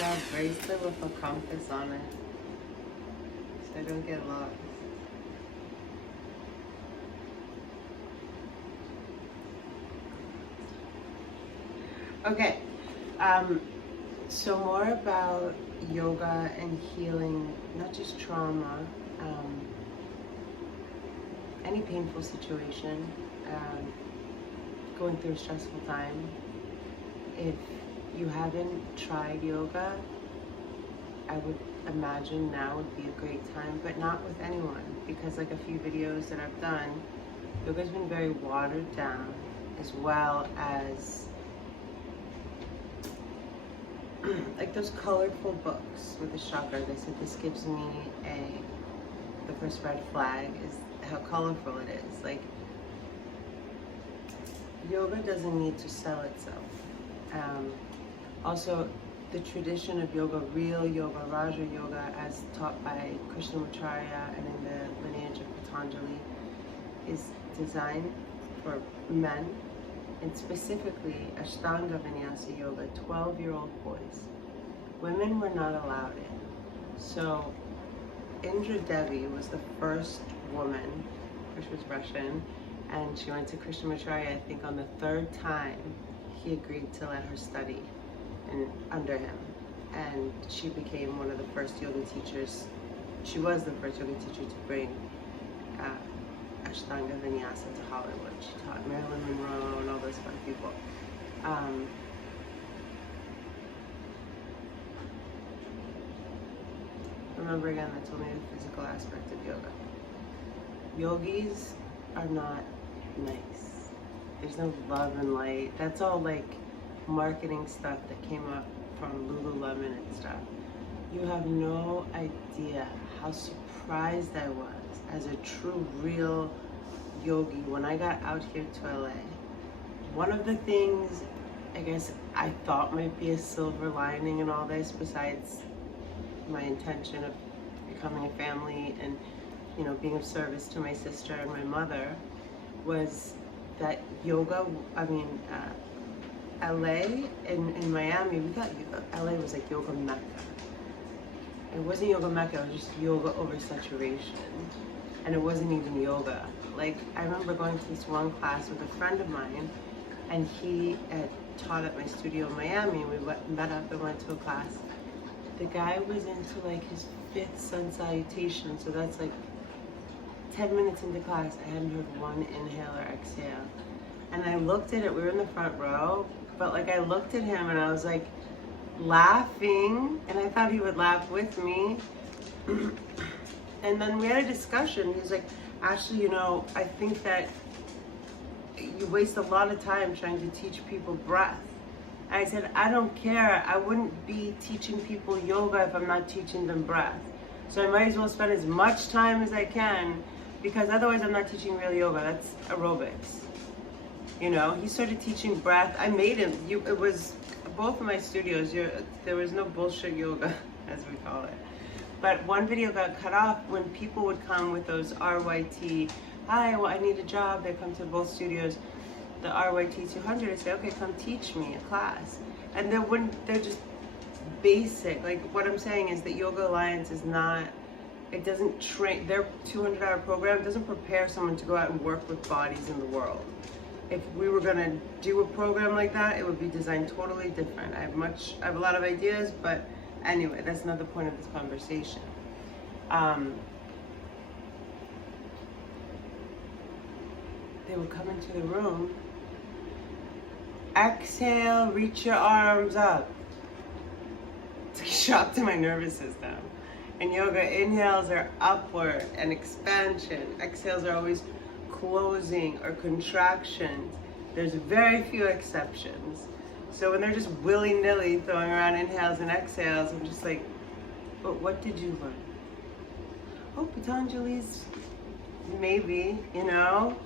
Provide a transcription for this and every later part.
got a bracelet with a compass on it, so I don't get lost. Okay, so more about yoga and healing, not just trauma, any painful situation, going through a stressful time. If you haven't tried yoga, I would imagine now would be a great time, but not with anyone, because like a few videos that I've done, yoga's been very watered down, as well as like those colorful books with the chakras. I said this gives me the first red flag is how colorful it is. Like, yoga doesn't need to sell itself. Also, the tradition of yoga, real yoga, Raja Yoga, as taught by Krishnamacharya and in the lineage of Patanjali, is designed for men, and specifically Ashtanga Vinyasa Yoga, 12-year-old boys. Women were not allowed in. So Indra Devi was the first woman, which was Russian, and she went to Krishnamacharya, I think on the third time he agreed to let her study under him. And she became one of the first yoga teachers. She was the first yoga teacher to bring Ashtanga Vinyasa to Hollywood. She taught Marilyn Monroe and all those fun people. Remember again, that's only the physical aspect of yoga. Yogis are not nice. There's no love and light. That's all like marketing stuff that came up from Lululemon and stuff. You have no idea how surprised I was as a true, real yogi when I got out here to LA. One of the things I guess I thought might be a silver lining in all this, besides my intention of becoming a family and, you know, being of service to my sister and my mother, was that yoga, LA in Miami, we thought LA was like yoga mecca. It wasn't yoga mecca, it was just yoga oversaturation. And it wasn't even yoga. Like, I remember going to this one class with a friend of mine, and he had taught at my studio in Miami. We met up and went to a class. The guy was into like his 5th sun salutation, so that's like 10 minutes into class, I hadn't heard one inhale or exhale. And I looked at it, we were in the front row, but like I looked at him and I was like laughing, and I thought he would laugh with me. And then we had a discussion. He was like, Ashley, you know, I think that you waste a lot of time trying to teach people breath. And I said, I don't care. I wouldn't be teaching people yoga if I'm not teaching them breath. So I might as well spend as much time as I can, because otherwise I'm not teaching real yoga. That's aerobics. You know, he started teaching breath. I made him. It was both of my studios. There was no bullshit yoga, as we call it. But one video got cut off when people would come with those RYT, hi, well, I need a job. They come to both studios. The RYT 200, I say, okay, come teach me a class. And they're just basic. Like, what I'm saying is that Yoga Alliance is not, it doesn't train, their 200-hour program doesn't prepare someone to go out and work with bodies in the world. If we were gonna do a program like that, it would be designed totally different. I have a lot of ideas, but anyway, that's not the point of this conversation. They would come into the room, exhale, reach your arms up. It's a shock to my nervous system. In yoga, inhales are upward and expansion. Exhales are always closing or contractions. There's very few exceptions. So when they're just willy-nilly throwing around inhales and exhales, I'm just like, but what did you learn? Oh, Patanjali's, maybe, you know?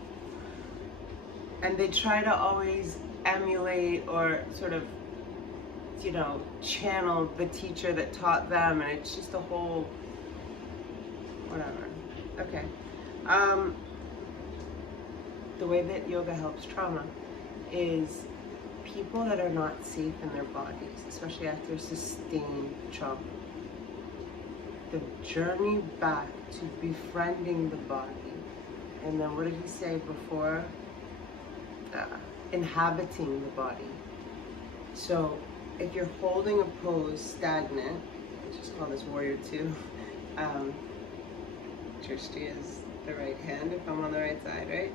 And they try to always emulate or sort of, you know, channel the teacher that taught them, and it's just a whole, whatever. Okay. The way that yoga helps trauma is people that are not safe in their bodies, especially after sustained trauma, the journey back to befriending the body, and then what did he say before? Inhabiting the body. So if you're holding a pose stagnant, let's just call this warrior 2, Drishti is the right hand if I'm on the right side, right?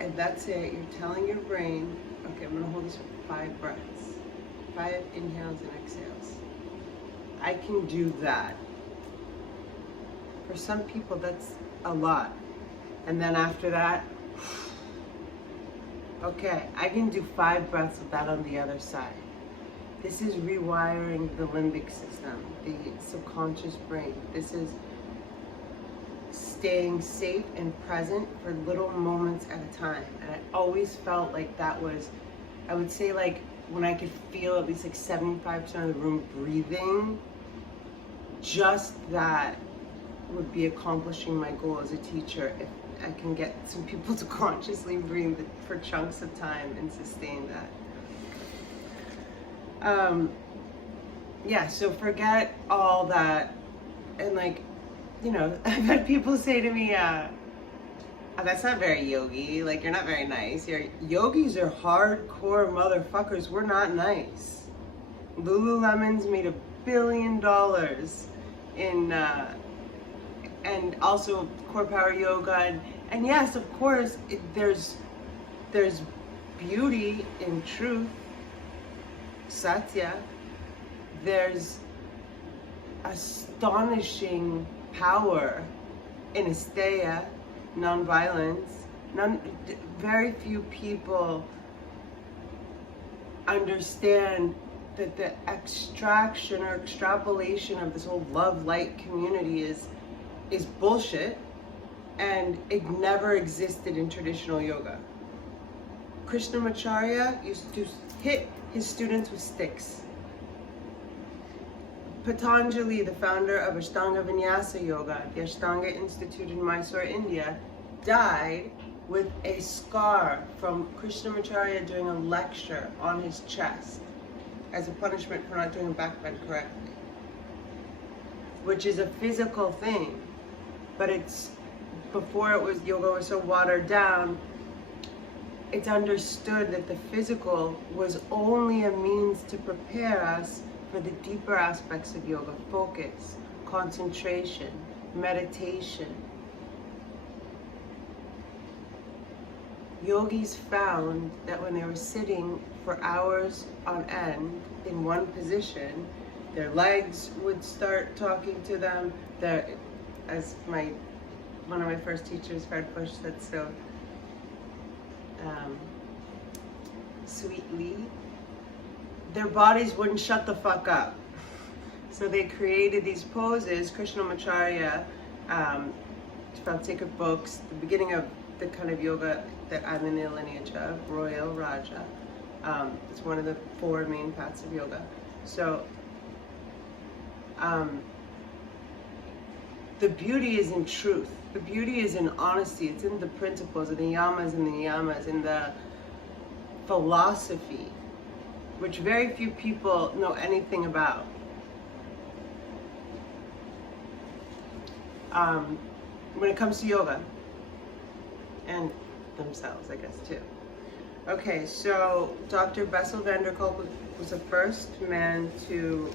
And that's it. You're telling your brain, okay, I'm gonna hold this for 5 breaths, 5 inhales and exhales. I can do that. For some people, that's a lot. And then after that, okay, I can do 5 breaths of that on the other side. This is rewiring the limbic system, the subconscious brain. This is staying safe and present for little moments at a time. And I always felt like that was, I would say, like when I could feel at least like 75% of the room breathing, just that would be accomplishing my goal as a teacher if I can get some people to consciously breathe for chunks of time and sustain that. Yeah, so forget all that. And like, you know, I've had people say to me, oh, that's not very yogi, like you're not very nice. Yogis are hardcore motherfuckers, we're not nice. Lululemon's made $1 billion in, and also core power yoga. And yes, of course, there's beauty in truth, satya. There's astonishing power in Asteya, non-violence. Very few people understand that the extraction or extrapolation of this whole love light community is bullshit, and it never existed in traditional yoga. Krishnamacharya used to hit his students with sticks. Patanjali, the founder of Ashtanga Vinyasa Yoga, the Ashtanga Institute in Mysore, India, died with a scar from Krishnamacharya doing a lecture on his chest as a punishment for not doing a backbend correctly, which is a physical thing, but it's, before it was, yoga was so watered down, it's understood that the physical was only a means to prepare us for the deeper aspects of yoga: focus, concentration, meditation. Yogis found that when they were sitting for hours on end in one position, their legs would start talking to them. As one of my first teachers, Fred Bush, said so sweetly, their bodies wouldn't shut the fuck up. So they created these poses. Krishnamacharya found sacred books, the beginning of the kind of yoga that I'm in the lineage of, Royal Raja. It's one of the 4 main paths of yoga. So the beauty is in truth. The beauty is in honesty. It's in the principles, in the yamas and the niyamas, in the philosophy, which very few people know anything about. When it comes to yoga, and themselves, I guess, too. Okay, so Dr. Bessel Van Der Kolk was the first man to,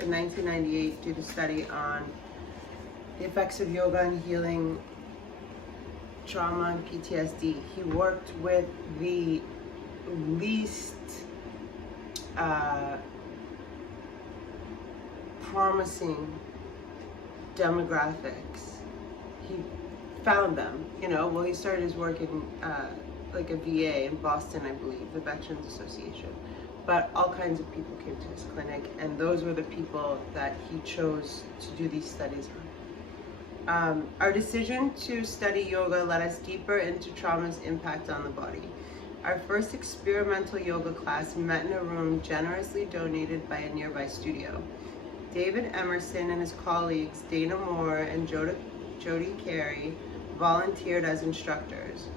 in 1998, do the study on the effects of yoga and healing trauma and PTSD. He worked with the least promising demographics. He found them, well, he started his work in like a VA in Boston, I believe, the Veterans Association. But all kinds of people came to his clinic, and those were the people that he chose to do these studies on. Our decision to study yoga led us deeper into trauma's impact on the body. Our first experimental yoga class met in a room generously donated by a nearby studio. David Emerson and his colleagues, Dana Moore and Jody Carey, volunteered as instructors.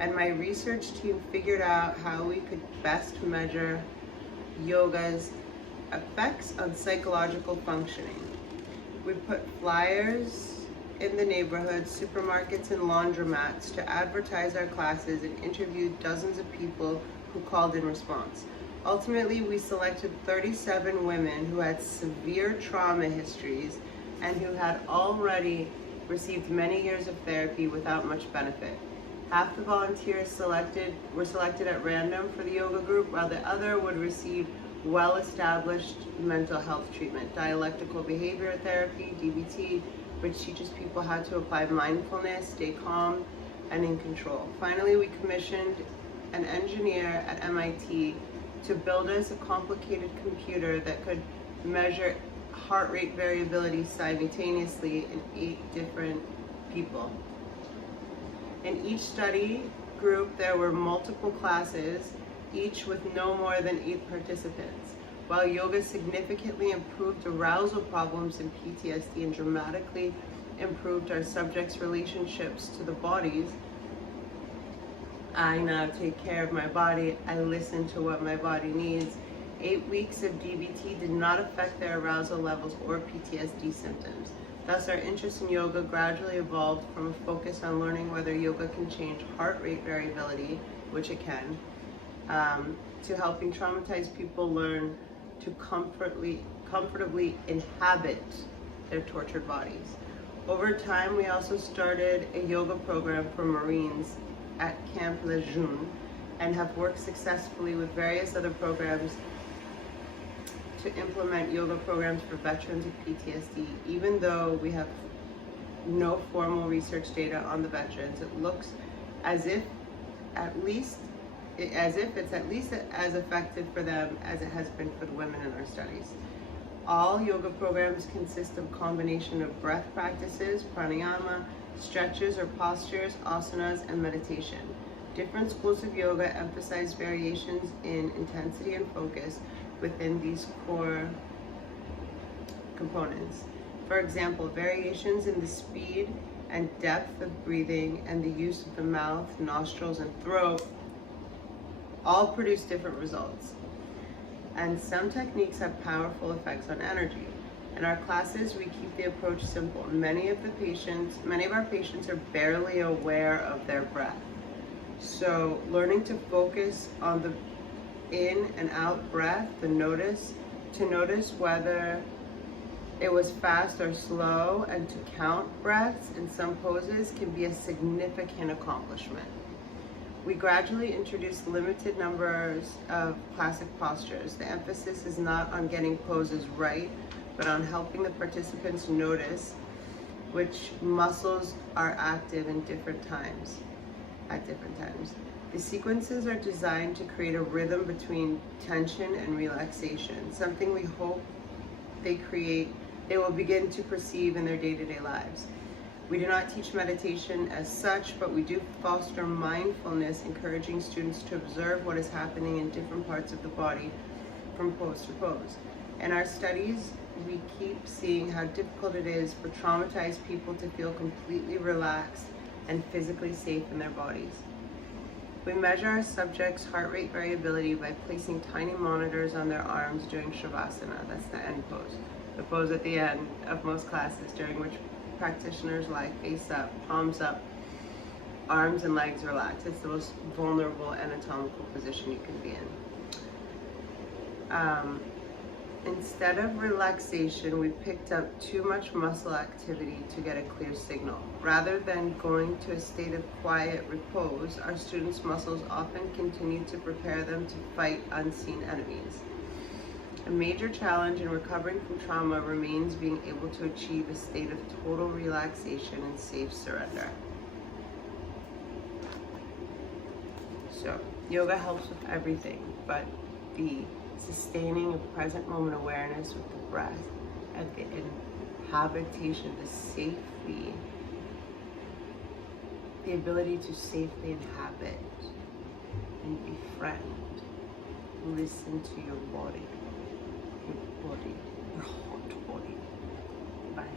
and my research team figured out how we could best measure yoga's effects on psychological functioning. We put flyers in the neighborhood, supermarkets, and laundromats to advertise our classes and interviewed dozens of people who called in response. Ultimately, we selected 37 women who had severe trauma histories and who had already received many years of therapy without much benefit. Half the volunteers were selected at random for the yoga group, while the other would receive well-established mental health treatment, dialectical behavior therapy, DBT, which teaches people how to apply mindfulness, stay calm, and in control. Finally, we commissioned an engineer at MIT to build us a complicated computer that could measure heart rate variability simultaneously in 8 different people. In each study group, there were multiple classes, each with no more than 8 participants. While yoga significantly improved arousal problems in PTSD and dramatically improved our subjects' relationships to the bodies, I now take care of my body. I listen to what my body needs. 8 weeks of DBT did not affect their arousal levels or PTSD symptoms. Thus, our interest in yoga gradually evolved from a focus on learning whether yoga can change heart rate variability, which it can, to helping traumatized people learn to comfortably inhabit their tortured bodies. Over time, we also started a yoga program for Marines at Camp Lejeune and have worked successfully with various other programs to implement yoga programs for veterans of PTSD. Even though we have no formal research data on the veterans, it looks as if it's at least as effective for them as it has been for the women in our studies. All yoga programs consist of a combination of breath practices, pranayama, stretches or postures, asanas, and meditation. Different schools of yoga emphasize variations in intensity and focus within these core components. For example, variations in the speed and depth of breathing and the use of the mouth, nostrils, and throat all produce different results. And some techniques have powerful effects on energy. In our classes, we keep the approach simple. Many of our patients are barely aware of their breath. So learning to focus on the in and out breath, to notice whether it was fast or slow, and to count breaths in some poses can be a significant accomplishment. We gradually introduced limited numbers of classic postures. The emphasis is not on getting poses right, but on helping the participants notice which muscles are active at different times. The sequences are designed to create a rhythm between tension and relaxation, something we hope they will begin to perceive in their day-to-day lives. We do not teach meditation as such, but we do foster mindfulness, encouraging students to observe what is happening in different parts of the body from pose to pose. In our studies, we keep seeing how difficult it is for traumatized people to feel completely relaxed and physically safe in their bodies. We measure our subjects' heart rate variability by placing tiny monitors on their arms during Shavasana. That's the end pose. The pose at the end of most classes, during which practitioners lie face up, palms up, arms and legs relaxed. It's the most vulnerable anatomical position you can be in. Instead of relaxation, we picked up too much muscle activity to get a clear signal. Rather than going to a state of quiet repose, our students' muscles often continue to prepare them to fight unseen enemies. A major challenge in recovering from trauma remains being able to achieve a state of total relaxation and safe surrender. So, yoga helps with everything, but the sustaining of present moment awareness with the breath and the inhabitation, the ability to safely inhabit and befriend, listen to your body, your hot body. Bye.